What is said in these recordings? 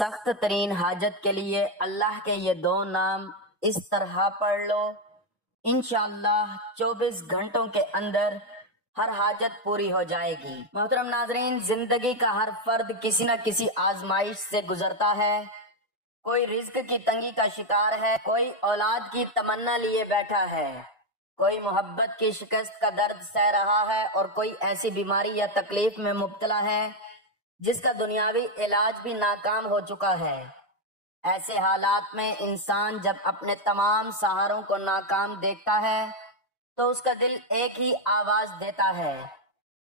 سخت ترین حاجت کے لیے اللہ کے یہ دو نام اس طرح پڑھ لو، انشاءاللہ 24 گھنٹوں کے اندر ہر حاجت پوری ہو جائے گی۔ محترم ناظرین، زندگی کا ہر فرد کسی نہ کسی آزمائش سے گزرتا ہے۔ کوئی رزق کی تنگی کا شکار ہے، کوئی اولاد کی تمنا لیے بیٹھا ہے، کوئی محبت کی شکست کا درد سہ رہا ہے، اور کوئی ایسی بیماری یا تکلیف میں مبتلا ہے جس کا دنیاوی علاج بھی ناکام ہو چکا ہے۔ ایسے حالات میں انسان جب اپنے تمام سہاروں کو ناکام دیکھتا ہے تو اس کا دل ایک ہی آواز دیتا ہے،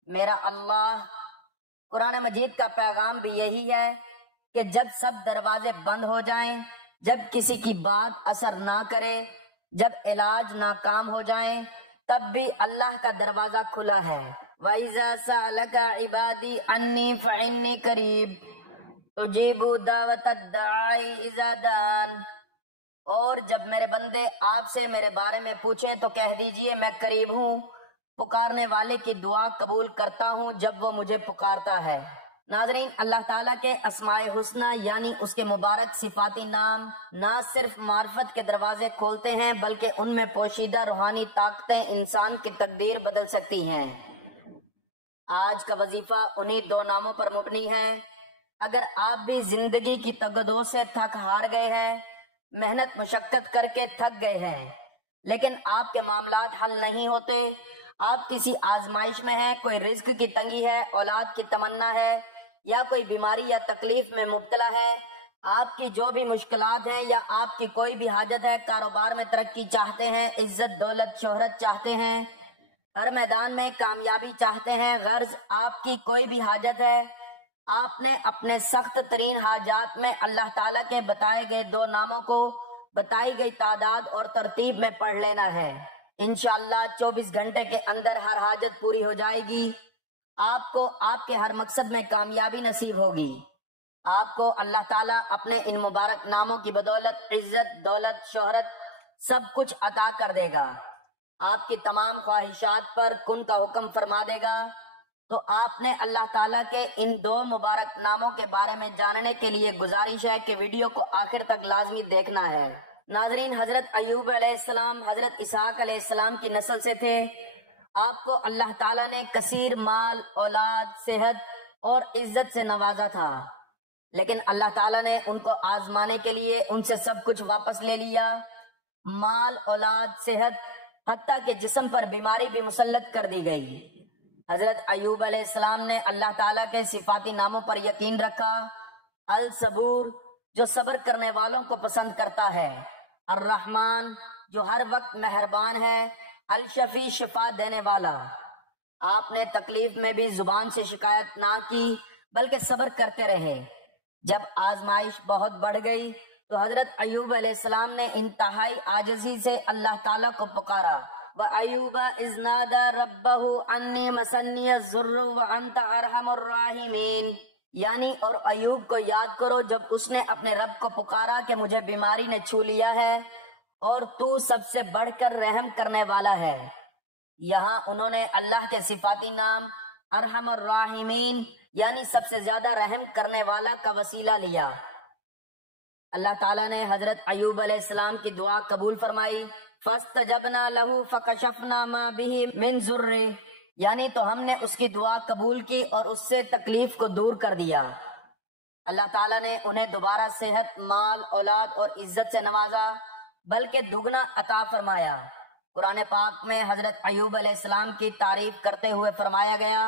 میرا اللہ۔ قرآن مجید کا پیغام بھی یہی ہے کہ جب سب دروازے بند ہو جائیں، جب کسی کی بات اثر نہ کرے، جب علاج ناکام ہو جائیں، تب بھی اللہ کا دروازہ کھلا ہے۔ وَإِذَا سَأَلَكَ عِبَادِي عَنِّي فَإِنِّي قَرِيبٌ أُجِيبُ دَعْوَةَ الدَّاعِ إِذَا دَعَانِ۔ اور جب میرے بندے آپ سے میرے بارے میں پوچھیں تو کہہ دیجئے میں قریب ہوں، پکارنے والے کی دعا قبول کرتا ہوں جب وہ مجھے پکارتا ہے۔ ناظرین، اللہ تعالیٰ کے اسماء حسنی یعنی اس کے مبارک صفاتی نام نہ صرف معرفت کے دروازے کھولتے ہیں بلکہ ان میں پوشیدہ روحانی طاقتیں انسان کی تقدیر بدل سکتی ہیں۔ آج کا وظیفہ انہی دو ناموں پر مبنی ہے۔ اگر آپ بھی زندگی کی تگدو سے تھک ہار گئے ہیں، محنت مشقت کر کے تھک گئے ہیں، لیکن آپ کے معاملات حل نہیں ہوتے، آپ کسی آزمائش میں ہیں، کوئی رزق کی تنگی ہے، اولاد کی تمنا ہے، یا کوئی بیماری یا تکلیف میں مبتلا ہے، آپ کی جو بھی مشکلات ہیں یا آپ کی کوئی بھی حاجت ہے، کاروبار میں ترقی چاہتے ہیں، عزت دولت شہرت چاہتے ہیں، ہر میدان میں کامیابی چاہتے ہیں، غرض آپ کی کوئی بھی حاجت ہے، آپ نے اپنے سخت ترین حاجات میں اللہ تعالیٰ کے بتائے گئے دو ناموں کو بتائی گئی تعداد اور ترتیب میں پڑھ لینا ہے۔ انشاءاللہ 24 گھنٹے کے اندر ہر حاجت پوری ہو جائے گی، آپ کو آپ کے ہر مقصد میں کامیابی نصیب ہوگی، آپ کو اللہ تعالیٰ اپنے ان مبارک ناموں کی بدولت عزت دولت شہرت سب کچھ عطا کر دے گا، آپ کی تمام خواہشات پر کن کا حکم فرما دے گا۔ تو آپ نے اللہ تعالیٰ کے ان دو مبارک ناموں کے بارے میں جاننے کے لیے گزارش ہے کہ ویڈیو کو آخر تک لازمی دیکھنا ہے۔ ناظرین، حضرت ایوب علیہ السلام حضرت اسحاق علیہ السلام کی نسل سے تھے۔ آپ کو اللہ تعالیٰ نے کثیر مال اولاد صحت اور عزت سے نوازا تھا، لیکن اللہ تعالیٰ نے ان کو آزمانے کے لیے ان سے سب کچھ واپس لے لیا، مال اولاد صحت حتیٰ کہ جسم پر بیماری بھی مسلط کر دی گئی۔ حضرت ایوب علیہ السلام نے اللہ تعالیٰ کے صفاتی ناموں پر یقین رکھا۔ الصبور، جو صبر کرنے والوں کو پسند کرتا ہے، الرحمن، جو ہر وقت مہربان ہے، الشفیع، شفا دینے والا۔ آپ نے تکلیف میں بھی زبان سے شکایت نہ کی بلکہ صبر کرتے رہے۔ جب آزمائش بہت بڑھ گئی تو حضرت ایوب علیہ السلام نے انتہائی عاجزی سے اللہ تعالیٰ کو پکارا۔ وَأَيُّوبَ إِذْ نَادَى رَبَّهُ أَنِّي مَسَّنِّيَ الضُّرُّ وَأَنْتَ أَرْحَمُ الرَّاحِمِينَ، یعنی اور ایوب کو یاد کرو جب اس نے اپنے رب کو پکارا کہ مجھے بیماری نے چھو لیا ہے اور تو سب سے بڑھ کر رحم کرنے والا ہے۔ یہاں انہوں نے اللہ کے صفاتی نام ارحم الراحمین یعنی سب سے زیادہ رحم کرنے والا کا وسیلہ لیا۔ اللہ تعالیٰ نے حضرت ایوب علیہ السلام کی دعا قبول فرمائی۔ فَاسْتَجَبْنَا لَهُ فَكَشَفْنَا مَا بِهِ مِنْ ضُرٍّ، یعنی تو ہم نے اس کی دعا قبول کی اور اس سے تکلیف کو دور کر دیا۔ اللہ تعالیٰ نے انہیں دوبارہ صحت، مال، اولاد اور عزت سے نوازا بلکہ دگنا عطا فرمایا۔ قرآن پاک میں حضرت ایوب علیہ السلام کی تعریف کرتے ہوئے فرمایا گیا،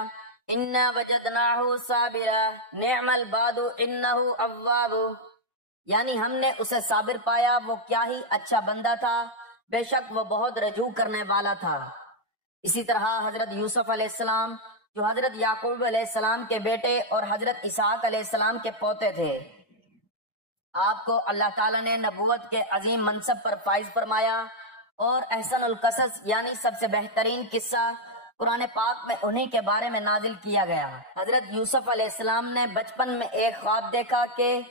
اِنَّا وَجَدْنَاهُ صَابِرًا نِعْمَ الْعَبْدُ إِنَّهُ أَوَّابٌ، یعنی ہم نے اسے صابر پایا، وہ کیا ہی اچھا بندہ تھا، بے شک وہ بہت رجوع کرنے والا تھا۔ اسی طرح حضرت یوسف علیہ السلام جو حضرت یعقوب علیہ السلام کے بیٹے اور حضرت اسحاق علیہ السلام کے پوتے تھے، آپ کو اللہ تعالیٰ نے نبوت کے عظیم منصب پر فائز فرمایا، اور احسن القصص یعنی سب سے بہترین قصہ قرآن پاک میں انہی کے بارے میں نازل کیا گیا۔ حضرت یوسف علیہ السلام نے بچپن میں ایک خواب دیکھا کہ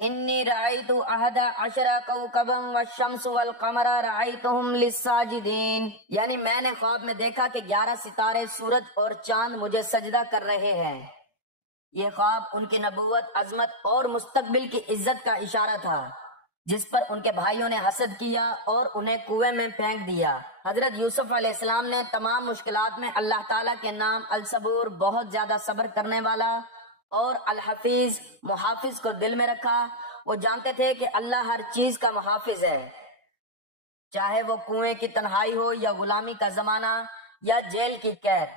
انی رأیت احد عشر کوکبا والشمس والقمر رأیتهم للساجدین، یعنی میں نے خواب میں دیکھا کہ 11 ستارے، سورج اور چاند مجھے سجدہ کر رہے ہیں۔ یہ خواب ان کی نبوت، عظمت اور مستقبل کی عزت کا اشارہ تھا، جس پر ان کے بھائیوں نے حسد کیا اور انہیں کنویں میں پھینک دیا۔ حضرت یوسف علیہ السلام نے تمام مشکلات میں اللہ تعالیٰ کے نام الصبور، بہت زیادہ صبر کرنے والا، اور الحفیظ، محافظ کو دل میں رکھا۔ وہ جانتے تھے کہ اللہ ہر چیز کا محافظ ہے، چاہے وہ کنویں کی تنہائی ہو یا غلامی کا زمانہ یا جیل کی قید۔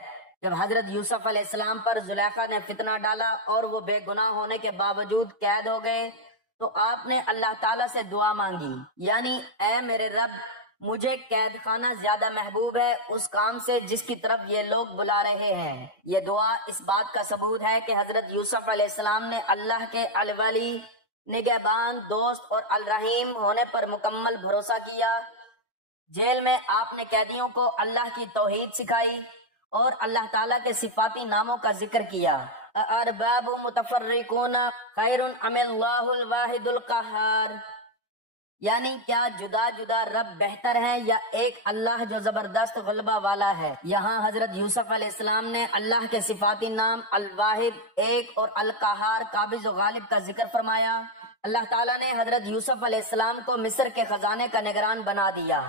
جب حضرت یوسف علیہ السلام پر زلیخا نے فتنہ ڈالا اور وہ بے گناہ ہونے کے باوجود قید ہو گئے تو آپ نے اللہ تعالیٰ سے دعا مانگی، یعنی اے میرے رب، مجھے قید خانہ زیادہ محبوب ہے اس کام سے جس کی طرف یہ لوگ بلا رہے ہیں۔ یہ دعا اس بات کا ثبوت ہے کہ حضرت یوسف علیہ السلام نے اللہ کے الولی، نگہبان، دوست اور الرحیم ہونے پر مکمل بھروسہ کیا۔ جیل میں آپ نے قیدیوں کو اللہ کی توحید سکھائی اور اللہ تعالیٰ کے صفاتی ناموں کا ذکر کیا۔ ارباب متفرقون خیر ام اللہ الواحد القہار، یعنی کیا جدا جدا رب بہتر ہیں یا ایک اللہ جو زبردست غلبہ والا ہے۔ یہاں حضرت یوسف علیہ السلام نے اللہ کے صفاتی نام الواحد، ایک، اور القہار، قابض و غالب کا ذکر فرمایا۔ اللہ تعالیٰ نے حضرت یوسف علیہ السلام کو مصر کے خزانے کا نگران بنا دیا۔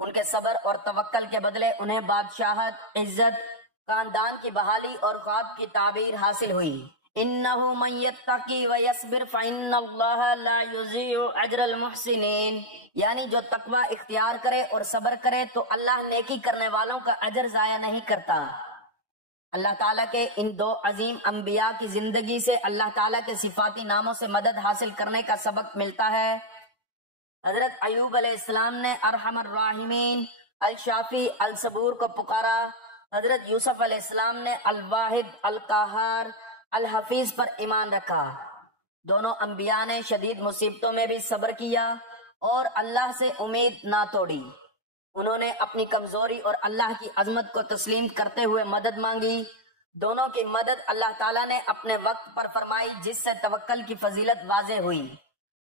ان کے صبر اور توکل کے بدلے انہیں بادشاہت، عزت، خاندان کی بحالی اور خواب کی تعبیر حاصل ہوئی۔ انہ من یتقی ویصبر فإن اللہ لا یضیع اجر المحسنین، یعنی جو تقوی اختیار کرے اور صبر کرے تو اللہ نیکی کرنے والوں کا اجر ضائع نہیں کرتا۔ اللہ تعالیٰ کے ان دو عظیم انبیاء کی زندگی سے اللہ تعالیٰ کے صفاتی ناموں سے مدد حاصل کرنے کا سبق ملتا ہے۔ حضرت ایوب علیہ السلام نے ارحم الراحمین، الشافی، الصبور کو پکارا۔ حضرت یوسف علیہ السلام نے الواحد، القہار، الحفیظ پر ایمان رکھا۔ دونوں انبیاء نے شدید مصیبتوں میں بھی صبر کیا اور اللہ سے امید نہ توڑی۔ انہوں نے اپنی کمزوری اور اللہ کی عظمت کو تسلیم کرتے ہوئے مدد مانگی۔ دونوں کی مدد اللہ تعالیٰ نے اپنے وقت پر فرمائی، جس سے توکل کی فضیلت واضح ہوئی۔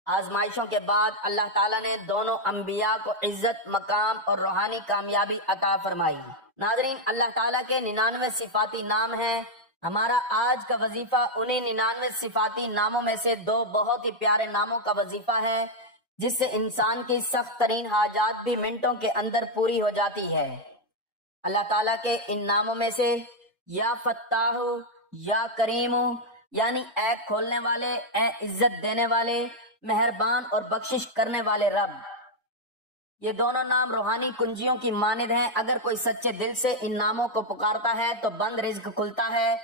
آزمائشوں کے بعد اللہ تعالیٰ نے دونوں انبیاء کو عزت، مقام اور روحانی کامیابی عطا فرمائی۔ ناظرین، اللہ تعالیٰ کے 99 صفاتی نام ہیں۔ ہمارا آج کا وظیفہ انہیں 99 صفاتی ناموں میں سے دو بہت ہی پیارے ناموں کا وظیفہ ہے، جس سے انسان کی سخت ترین حاجات بھی منٹوں کے اندر پوری ہو جاتی ہے۔ اللہ تعالیٰ کے ان ناموں میں سے یا فتاح، یا کریم، یعنی عیب کھولنے والے، اے عزت دینے والے، مہربان اور بخشش کرنے والے رب، یہ دونوں نام روحانی کنجیوں کی مانند ہیں۔ اگر کوئی سچے دل سے ان ناموں کو پکارتا ہے تو بند رزق کھلتا ہے،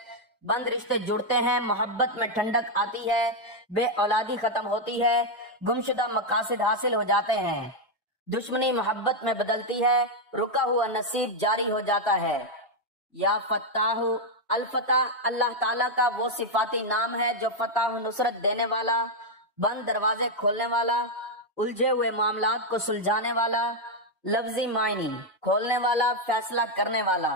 بند رشتے جڑتے ہیں، محبت میں ٹھنڈک آتی ہے، بے اولادی ختم ہوتی ہے، گمشدہ مقاصد حاصل ہو جاتے ہیں، دشمنی محبت میں بدلتی ہے، رکا ہوا نصیب جاری ہو جاتا ہے۔ یا فتاح، الفتح اللہ تعالیٰ کا وہ صفاتی نام ہے جو فتح و نصرت دینے والا، بند دروازے کھولنے والا، الجھے ہوئے معاملات کو سلجھانے والا، لفظی معنی کھولنے والا، فیصلہ کرنے والا۔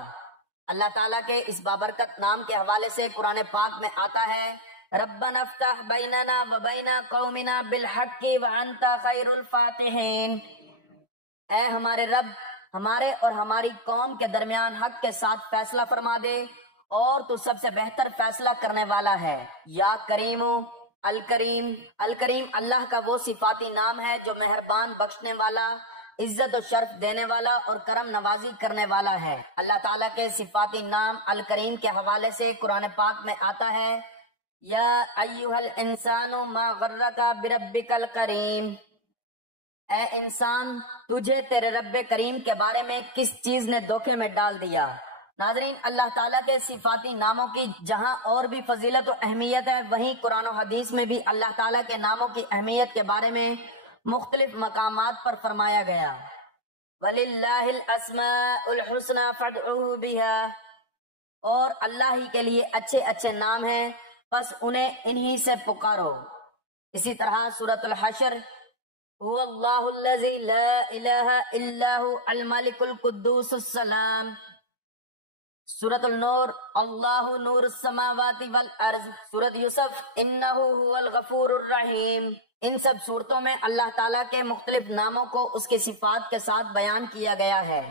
اللہ تعالیٰ کے اس بابرکت نام کے حوالے سے قرآن پاک میں آتا ہے، ربنا افتح بیننا وبین قومنا بالحق وانت خیر الفاتحین، اے ہمارے رب، ہمارے اور ہماری قوم کے درمیان حق کے ساتھ فیصلہ فرما دے، اور تو سب سے بہتر فیصلہ کرنے والا ہے۔ یا کریم، الکریم، الکریم اللہ کا وہ صفاتی نام ہے جو مہربان، بخشنے والا، عزت و شرف دینے والا اور کرم نوازی کرنے والا ہے۔ اللہ تعالیٰ کے صفاتی نام الکریم کے حوالے سے قرآن پاک میں آتا ہے، یا ایھا الانسان ما غرک بربک الکریم، اے انسان، تجھے تیرے رب کریم کے بارے میں کس چیز نے دھوکے میں ڈال دیا۔ ناظرین، اللہ تعالیٰ کے صفاتی ناموں کی جہاں اور بھی فضیلت و اہمیت ہے، وہیں قرآن و حدیث میں بھی اللہ تعالیٰ کے ناموں کی اہمیت کے بارے میں مختلف مقامات پر فرمایا گیا۔ وَلِلَّهِ الْأَسْمَاءُ الْحُسْنَى فَادْعُوهُ بِهَا، اور اللہ ہی کے لیے اچھے اچھے نام ہیں، بس انہیں انہی سے پکارو۔ اسی طرح سورۃ الحشر، هُوَ اللَّهُ الَّذِي لَا إِلَٰهَ إِلَّا هُوَ الْمَلِكُ الْقُدُّوسُ السَّلَامُ، سورۃ النور، اللہ نور السماوات والارض، سورۃ یوسف، انہ هو الغفور الرحیم۔ ان سب صورتوں میں اللہ تعالیٰ کے مختلف ناموں کو اس کے صفات کے ساتھ بیان کیا گیا ہے۔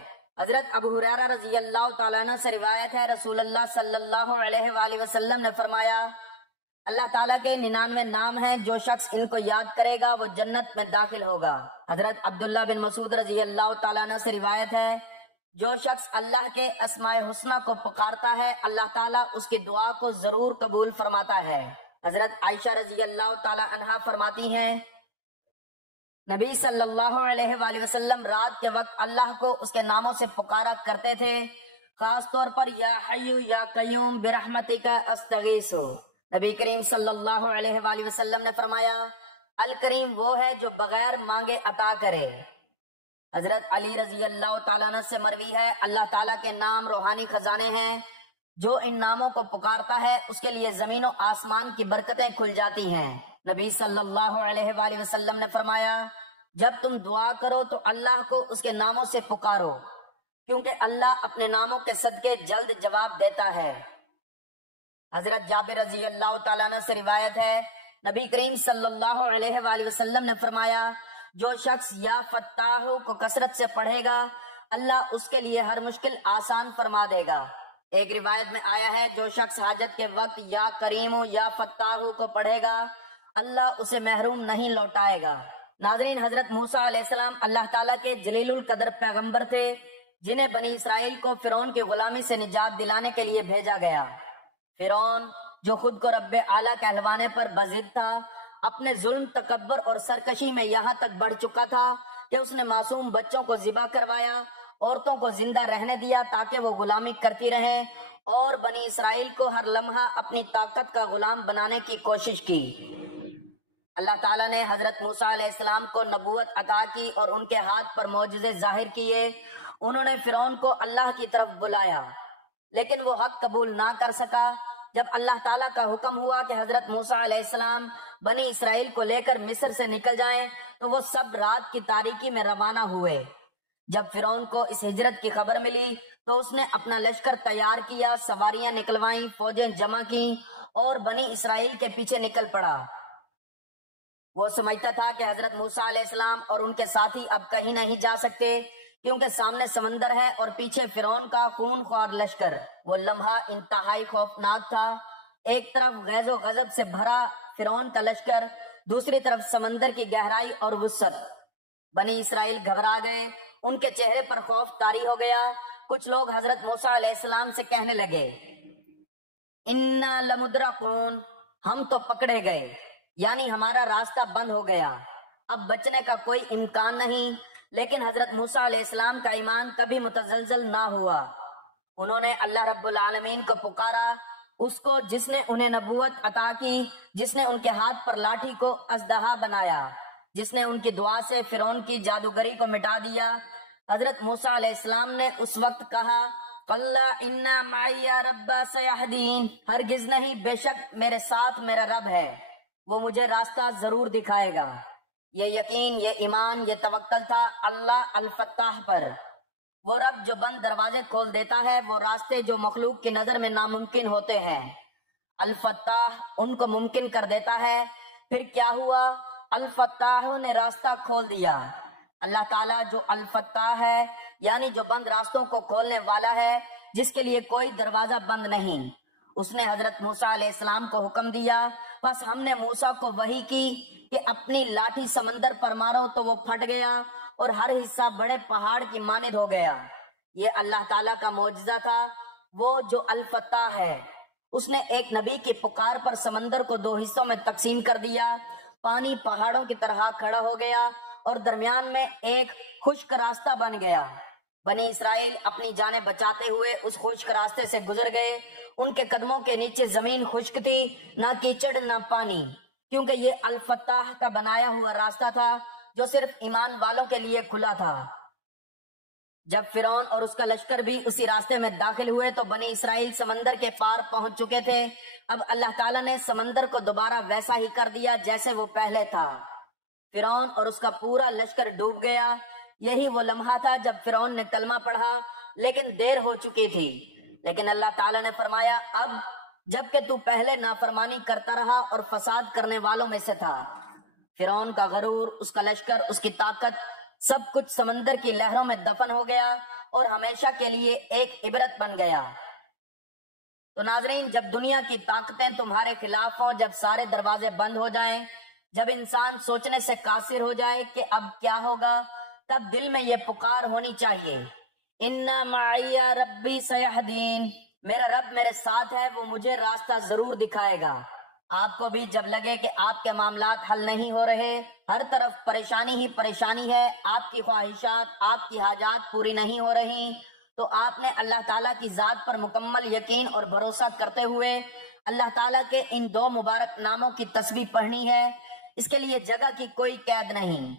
حضرت ابو ہریرہ رضی اللہ تعالیٰ عنہ سے روایت ہے، رسول اللہ صلی اللہ علیہ وآلہ وسلم نے فرمایا، اللہ تعالیٰ کے 99 نام ہیں، جو شخص ان کو یاد کرے گا وہ جنت میں داخل ہوگا۔ حضرت عبداللہ بن مسعود رضی اللہ تعالیٰ عنہ سے روایت ہے، جو شخص اللہ کے اسماء حسنہ کو پکارتا ہے اللہ تعالیٰ اس کی دعا کو ضرور قبول فرماتا ہے۔ حضرت عائشہ رضی اللہ تعالیٰ عنہا فرماتی ہیں، نبی صلی اللہ علیہ وآلہ وسلم رات کے وقت اللہ کو اس کے ناموں سے پکارا کرتے تھے، خاص طور پر یا حی یا قیوم برحمتک استغیث۔ نبی کریم صلی اللہ علیہ وآلہ وسلم نے فرمایا، الکریم وہ ہے جو بغیر مانگے عطا کرے۔ حضرت علی رضی اللہ تعالیٰ عنہ سے مروی ہے، اللہ تعالیٰ کے نام روحانی خزانے ہیں، جو ان ناموں کو پکارتا ہے اس کے لیے زمین و آسمان کی برکتیں کھل جاتی ہیں۔ نبی صلی اللہ علیہ وآلہ وسلم نے فرمایا، جب تم دعا کرو تو اللہ کو اس کے ناموں سے پکارو، کیونکہ اللہ اپنے ناموں کے صدقے جلد جواب دیتا ہے۔ حضرت جابر رضی اللہ تعالیٰ عنہ سے روایت ہے، نبی کریم صلی اللہ علیہ وآلہ وسلم نے فرمایا، جو شخص یا فتاح کو کثرت سے پڑھے گا اللہ اس کے لیے ہر مشکل آسان فرما دے گا۔ ایک روایت میں آیا ہے، جو شخص حاجت کے وقت یا کریم یا فتاح کو پڑھے گا اللہ اسے محروم نہیں لوٹائے گا۔ ناظرین، حضرت موسیٰ علیہ السلام اللہ تعالیٰ کے جلیل القدر پیغمبر تھے، جنہیں بنی اسرائیل کو فرعون کی غلامی سے نجات دلانے کے لیے بھیجا گیا۔ فرعون جو خود کو رب اعلیٰ کہلوانے پر بضد تھا، اپنے ظلم، تکبر اور سرکشی میں یہاں تک بڑھ چکا تھا کہ اس نے معصوم بچوں کو ذبح کروایا، عورتوں کو زندہ رہنے دیا تاکہ وہ غلامی کرتی رہیں، اور بنی اسرائیل کو ہر لمحہ اپنی طاقت کا غلام بنانے کی کوشش کی۔ اللہ تعالیٰ نے حضرت موسیٰ علیہ السلام کو نبوت عطا کی اور ان کے ہاتھ پر معجزے ظاہر کیے۔ انہوں نے فرعون کو اللہ کی طرف بلایا، لیکن وہ حق قبول نہ کر سکا۔ جب اللہ تعالیٰ کا حکم ہوا کہ حضرت موسیٰ علیہ السلام بنی اسرائیل کو لے کر مصر سے نکل جائیں تو وہ سب رات کی تاریکی میں روانہ ہوئے۔ جب فرعون کو اس ہجرت کی خبر ملی تو اس نے اپنا لشکر تیار کیا، سواریاں نکلوائیں، فوجیں جمع کی اور بنی اسرائیل کے پیچھے نکل پڑا۔ وہ سمجھتا تھا کہ حضرت موسیٰ علیہ السلام اور ان کے ساتھی اب کہیں نہیں جا سکتے، کیونکہ سامنے سمندر ہے اور پیچھے فرعون کا خون خوار لشکر۔ وہ لمحہ انتہائی خوفناک تھا، ایک طرف غیظ و غضب سے بھرا فرعون کا لشکر، دوسری طرف سمندر کی گہرائی اور وسعت۔ بنی اسرائیل گھبرا گئے، ان کے چہرے پر خوف طاری ہو گیا۔ کچھ لوگ حضرت موسیٰ علیہ السلام سے کہنے لگے، انا لمدرکون، ہم تو پکڑے گئے، یعنی ہمارا راستہ بند ہو گیا، اب بچنے کا کوئی امکان نہیں۔ لیکن حضرت موسیٰ علیہ السلام کا ایمان کبھی متزلزل نہ ہوا۔ انہوں نے اللہ رب العالمین کو پکارا، اس کو جس نے انہیں نبوت عطا کی، جس نے ان کے ہاتھ پر لاٹھی کو اژدہا بنایا، جس نے ان کی دعا سے فرعون کی جادوگری کو مٹا دیا۔ حضرت موسیٰ علیہ السلام نے اس وقت کہا، کلا ان معی رب سیہدین، ہرگز نہیں، بے شک میرے ساتھ میرا رب ہے، وہ مجھے راستہ ضرور دکھائے گا۔ یہ یقین، یہ ایمان، یہ توکل تھا اللہ الفتاح پر، وہ رب جو بند دروازے کھول دیتا ہے، وہ راستے جو مخلوق کی نظر میں ناممکن ہوتے ہیں الفتاح ان کو ممکن کر دیتا ہے۔ پھر کیا ہوا؟ الفتاح نے راستہ کھول دیا۔ اللہ تعالیٰ جو الفتاح ہے، یعنی جو بند راستوں کو کھولنے والا ہے، جس کے لیے کوئی دروازہ بند نہیں، اس نے حضرت موسیٰ علیہ السلام کو حکم دیا، بس ہم نے موسیٰ کو وحی کی کہ اپنی لاٹھی سمندر پر مارو تو وہ پھٹ گیا اور ہر حصہ بڑے پہاڑ کی مانند ہو گیا۔ یہ اللہ تعالیٰ کا معجزہ تھا، وہ جو الفتاح ہے۔ اس نے ایک نبی کی پکار پر سمندر کو 2 حصوں میں تقسیم کر دیا، پانی پہاڑوں کی طرح کھڑا ہو گیا اور درمیان میں ایک خشک راستہ بن گیا۔ بنی اسرائیل اپنی جانیں بچاتے ہوئے اس خشک راستے سے گزر گئے۔ ان کے قدموں کے نیچے زمین خشک تھی، نہ کیچڑ نہ پانی، کیونکہ یہ الفتاح کا بنایا ہوا راستہ تھا جو صرف ایمان والوں کے لیے کھلا تھا۔ جب فرعون اور اس کا لشکر بھی اسی راستے میں داخل ہوئے تو بنی اسرائیل سمندر کے پار پہنچ چکے تھے۔ اب اللہ تعالیٰ نے سمندر کو دوبارہ ویسا ہی کر دیا جیسے وہ پہلے تھا۔ فرعون اور اس کا پورا لشکر ڈوب گیا۔ یہی وہ لمحہ تھا جب فرعون نے کلمہ پڑھا، لیکن دیر ہو چکی تھی۔ لیکن اللہ تعالیٰ نے فرمایا، اب جبکہ تو پہلے نافرمانی کرتا رہا اور فساد کرنے والوں میں سے تھا۔ فرعون کا غرور، اس کا لشکر، اس کی طاقت، سب کچھ سمندر کی لہروں میں دفن ہو گیا اور ہمیشہ کے لیے ایک عبرت بن گیا۔ تو ناظرین، جب دنیا کی طاقتیں تمہارے خلاف ہوں، جب سارے دروازے بند ہو جائیں، جب انسان سوچنے سے قاصر ہو جائے کہ اب کیا ہوگا، تب دل میں یہ پکار ہونی چاہیے، ان معی ربی سیہدین، میرا رب میرے ساتھ ہے، وہ مجھے راستہ ضرور دکھائے گا۔ آپ کو بھی جب لگے کہ آپ کے معاملات حل نہیں ہو رہے، ہر طرف پریشانی ہی پریشانی ہے، آپ کی خواہشات، آپ کی حاجات پوری نہیں ہو رہی، تو آپ نے اللہ تعالیٰ کی ذات پر مکمل یقین اور بھروسہ کرتے ہوئے اللہ تعالیٰ کے ان دو مبارک ناموں کی تسبیح پڑھنی ہے۔ اس کے لیے جگہ کی کوئی قید نہیں،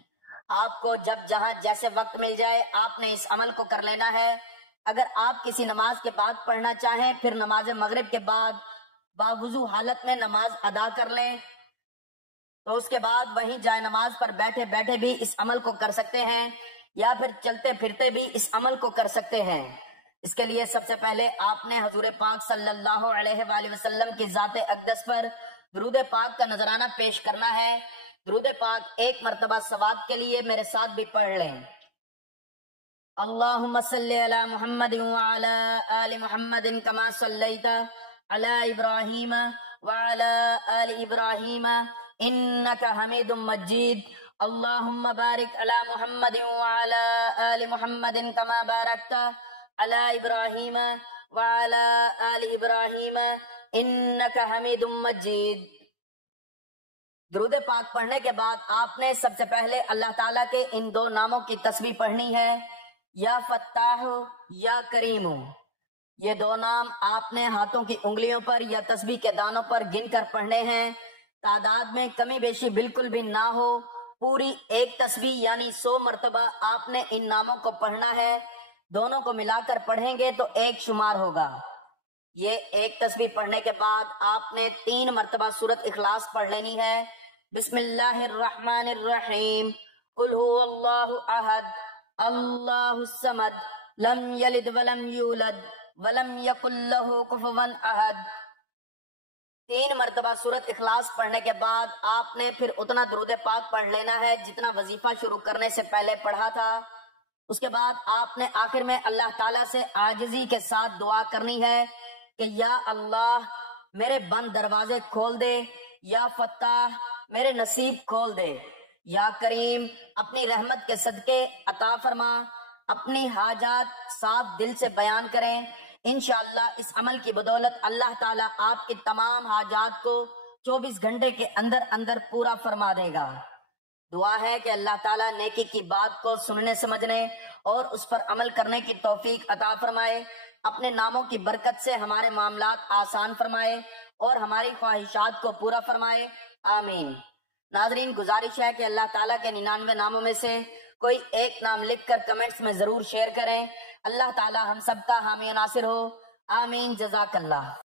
آپ کو جب جہاں جیسے وقت مل جائے آپ نے اس عمل کو کر لینا ہے۔ اگر آپ کسی نماز کے بعد پڑھنا چاہیں، پھر نماز مغرب کے بعد باوضو حالت میں نماز ادا کر لیں، تو اس کے بعد وہیں جائے نماز پر بیٹھے بیٹھے بھی اس عمل کو کر سکتے ہیں، یا پھر چلتے پھرتے بھی اس عمل کو کر سکتے ہیں۔ اس کے لیے سب سے پہلے آپ نے حضور پاک صلی اللہ علیہ وآلہ وسلم کی ذات اقدس پر درود پاک کا نذرانہ پیش کرنا ہے۔ درود پاک ایک مرتبہ ثواب کے لیے میرے ساتھ بھی پڑھ لیں۔ اللہم صلی علی محمد وعلی آل محمد کما صلیت علی ابراہیم وعلی آل ابراہیم انک حمید مجید۔ اللہم بارک علی محمد وعلی آل محمد کما بارکت علی ابراہیم وعلی آل ابراہیم انک حمید مجید۔ درود پاک پڑھنے کے بعد آپ نے سب سے پہلے اللہ تعالیٰ کے ان دو ناموں کی تسبیح پڑھنی ہے، یا فتاح یا کریم۔ یہ دو نام آپ نے ہاتھوں کی انگلیوں پر یا تسبیح کے دانوں پر گن کر پڑھنے ہیں، تعداد میں کمی بیشی بالکل بھی نہ ہو، پوری ایک تسبیح یعنی 100 مرتبہ آپ نے ان ناموں کو پڑھنا ہے۔ دونوں کو ملا کر پڑھیں گے تو ایک شمار ہوگا۔ یہ ایک تسبیح پڑھنے کے بعد آپ نے 3 مرتبہ سورۃ اخلاص پڑھ لینی ہے۔ بسم اللہ الرحمن الرحیم، قل هو اللہ احد اللہ الصمد لم یلد ولم یولد ولم یکن لہ کفوا احد۔ 3 مرتبہ سورۃ اخلاص پڑھنے کے بعد آپ نے پھر اتنا درود پاک پڑھ لینا ہے جتنا وظیفہ شروع کرنے سے پہلے پڑھا تھا۔ اس کے بعد آپ نے آخر میں اللہ تعالیٰ سے عاجزی کے ساتھ دعا کرنی ہے کہ یا اللہ میرے بند دروازے کھول دے، یا فتاح میرے نصیب کھول دے، یا کریم اپنی رحمت کے صدقے عطا فرما۔ اپنی حاجات صاف دل سے بیان کریں، انشاءاللہ اس عمل کی بدولت اللہ تعالیٰ آپ کی تمام حاجات کو 24 گھنٹے کے اندر اندر پورا فرما دے گا۔ دعا ہے کہ اللہ تعالیٰ نیکی کی بات کو سننے سمجھنے اور اس پر عمل کرنے کی توفیق عطا فرمائے، اپنے ناموں کی برکت سے ہمارے معاملات آسان فرمائے اور ہماری خواہشات کو پورا فرمائے، آمین۔ ناظرین، گزارش ہے کہ اللہ تعالیٰ کے 99 ناموں میں سے کوئی ایک نام لکھ کر کمنٹس میں ضرور شیئر کریں۔ اللہ تعالیٰ ہم سب کا حامی و ناصر ہو، آمین، جزاک اللہ۔